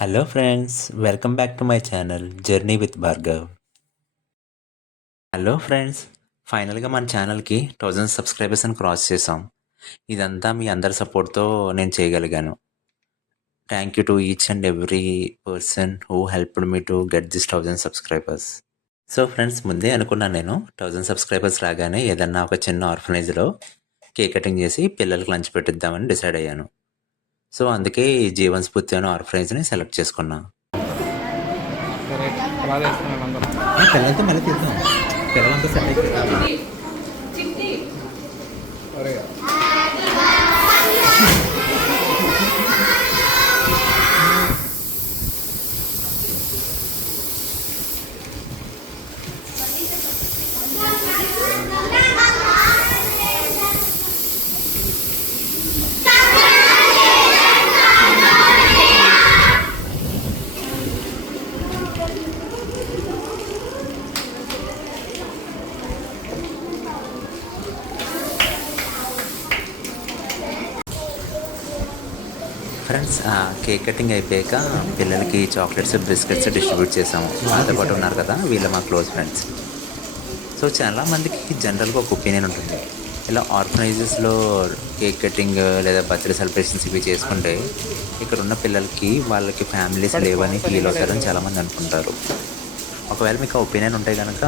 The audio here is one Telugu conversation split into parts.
Hello friends, welcome back to my channel journey with Bhargav. Hello friends, ఫైనల్గా మన ఛానల్కి 1000 సబ్స్క్రైబర్స్ని క్రాస్ చేసాం. ఇదంతా మీ అందరి సపోర్ట్తో నేను చేయగలిగాను. Thank you to each and every person who helped me to get this 1000 subscribers. So friends, ముందే అనుకున్నాను నేను 1000 సబ్స్క్రైబర్స్ రాగానే ఏదన్నా ఒక చిన్న ఆర్ఫనైజ్లో కేక్ కటింగ్ చేసి పిల్లలకి లంచ్ పెట్టిద్దామని డిసైడ్ అయ్యాను. సో అందుకే ఈ జీవన్ స్ఫూర్తి అనే ఆర్ఫనైజ్ని సెలెక్ట్ చేసుకున్నా. పిల్లలతో మళ్ళీ తీద్దాం. పిల్లలంతా సెట్ అయిపోయి ఫ్రెండ్స్, కేక్ కటింగ్ అయిపోయాక పిల్లలకి చాక్లెట్స్, బిస్కెట్స్ డిస్ట్రిబ్యూట్ చేసాము. వాళ్ళతో పాటు ఉన్నారు కదా, వీళ్ళు మా క్లోజ్ ఫ్రెండ్స్. సో చాలామందికి జనరల్గా ఒక ఒపీనియన్ ఉంటుంది, ఇలా ఆర్గనైజెస్లో కేక్ కటింగ్ లేదా బర్త్డే సెలబ్రేషన్స్ ఇవి చేసుకుంటే ఇక్కడ ఉన్న పిల్లలకి వాళ్ళకి ఫ్యామిలీస్ లేవని ఫీల్ అవుతారని చాలామంది అనుకుంటారు. ఒకవేళ మీకు ఆ ఒపీనియన్ ఉంటే కనుక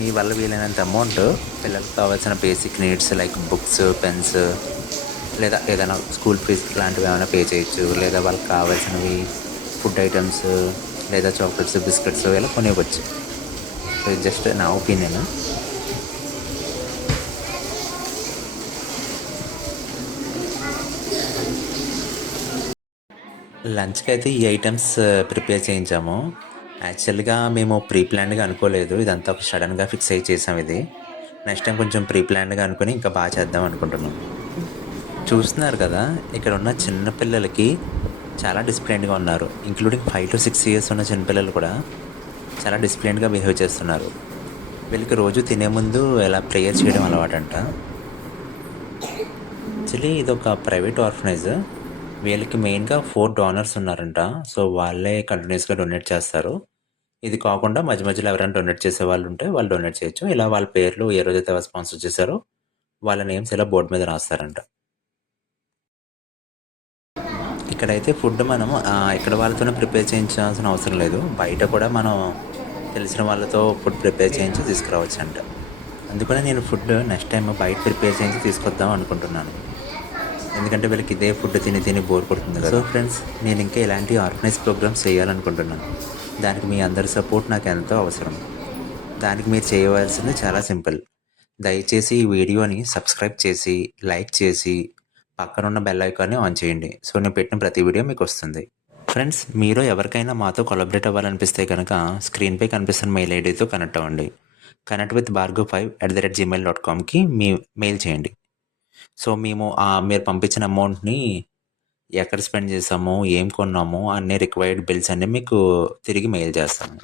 మీ వల్ల వీలైనంత అమౌంట్ పిల్లలకు కావాల్సిన basic needs like books, pens లేదా ఏదైనా స్కూల్ ఫీజ్ లాంటివి ఏమైనా పే చేయొచ్చు. లేదా వాళ్ళకి కావాల్సినవి ఫుడ్ ఐటమ్స్ లేదా చాక్లెట్స్, బిస్కెట్స్ ఇలా కొనివ్వచ్చు. సో ఇది జస్ట్ నా ఒపీనియన్. లంచ్కి అయితే ఈ ఐటమ్స్ ప్రిపేర్ చేయించాము. యాక్చువల్గా మేము ప్రీ ప్లాన్డ్గా అనుకోలేదు, ఇదంతా ఒక సడన్గా ఫిక్స్ అయ్యి చేసాం. ఇది నెక్స్ట్ టైం కొంచెం ప్రీ ప్లాన్డ్గా అనుకుని ఇంకా బాగా చేద్దాం అనుకుంటున్నాం. చూస్తున్నారు కదా, ఇక్కడ ఉన్న చిన్నపిల్లలకి చాలా డిసిప్లైన్డ్గా ఉన్నారు. ఇంక్లూడింగ్ 5 to 6 years ఉన్న చిన్నపిల్లలు కూడా చాలా డిసిప్లైన్డ్గా బిహేవ్ చేస్తున్నారు. వీళ్ళకి రోజు తినే ముందు ఎలా ప్రేయర్ చేయడం అలవాటంట. యాక్చువల్లీ ఇది ఒక ప్రైవేట్ ఆర్ఫనైజ్. వీళ్ళకి మెయిన్గా 4 donors ఉన్నారంట. సో వాళ్ళే కంటిన్యూస్గా డొనేట్ చేస్తారు. ఇది కాకుండా మధ్య మధ్యలో ఎవరైనా డొనేట్ చేసే వాళ్ళు ఉంటే వాళ్ళు డొనేట్ చేయొచ్చు. ఇలా వాళ్ళ పేర్లు ఏ రోజైతే ఎవరు స్పాన్సర్ చేశారో వాళ్ళ నేమ్స్ ఇలా బోర్డు మీద రాస్తారంట. ఇక్కడైతే ఫుడ్ మనం ఇక్కడ వాళ్ళతోనే ప్రిపేర్ చేయించాల్సిన అవసరం లేదు. బయట కూడా మనం తెలిసిన వాళ్ళతో ఫుడ్ ప్రిపేర్ చేయించి తీసుకురావచ్చు అంట. అందుకనే నేను ఫుడ్ నెక్స్ట్ టైం బయట ప్రిపేర్ చేయించి తీసుకొద్దాం అనుకుంటున్నాను. ఎందుకంటే వీళ్ళకి ఇదే ఫుడ్ తిని తిని బోర్ కొడుతుంది కదా. సో ఫ్రెండ్స్, నేను ఇంకా ఇలాంటి ఆర్గనైజ్ ప్రోగ్రామ్స్ చేయాలనుకుంటున్నాను. దానికి మీ అందరి సపోర్ట్ నాకు ఎంతో అవసరం. దానికి మీరు చేయవలసింది చాలా సింపుల్. దయచేసి ఈ వీడియోని సబ్స్క్రైబ్ చేసి, లైక్ చేసి, పక్కనున్న బెల్ ఐకాన్ని ఆన్ చేయండి. సో నేను పెట్టిన ప్రతి వీడియో మీకు వస్తుంది. ఫ్రెండ్స్, మీరు ఎవరికైనా మాతో కొలాబరేట్ అవ్వాలనిపిస్తే కనుక స్క్రీన్పై కనిపిస్తున్న మెయిల్ ఐడితో కనెక్ట్ అవ్వండి. కనెక్ట్ విత్ bhargav5@gmail.comకి మీ మెయిల్ చేయండి. సో మేము మీరు పంపించిన అమౌంట్ని ఎక్కడ స్పెండ్ చేసాము, ఏం కొన్నాము అన్ని రిక్వైర్డ్ బిల్స్ అన్నీ మీకు తిరిగి మెయిల్ చేస్తాము.